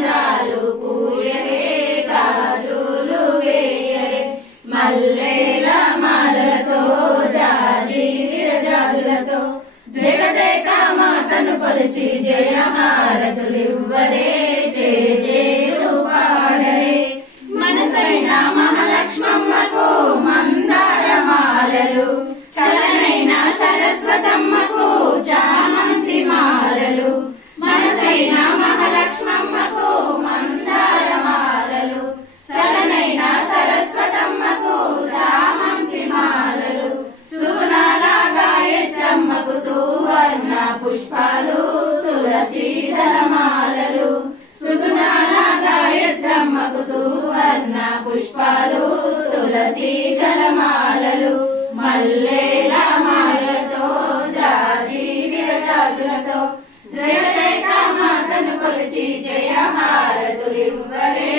మంత్రాలు పూయరే గాజులు వేయరే మల్లెల మాలలతో జాజి విరజాజులతో జగదేక మాతను కొలిసి జయహారతులివ్వరే జయ జయలు పాడరే మనసైన మహాలక్ష్మమ్మకు మందారమాలలు చలనైన సరస్వతమ్మకు చామంతి మాలలు మనసైన మహాలక్ష్మమ్మకు మందారమాలలు చలనైన సరస్వతమ్మకు చామంతి మాలలు సుగుణాల గాయత్రమ్మకు సువర్ణ పుష్పాలు తులసీదళ మాలలు సుగుణాల గాయత్రమ్మకు సువర్ణ పుష్పాలు తులసీదళ మాలలు మల్లెల మాలతో జాజి విరజాజులతో జగదేక మాతను కొలిచి జయహారతులివ్వరే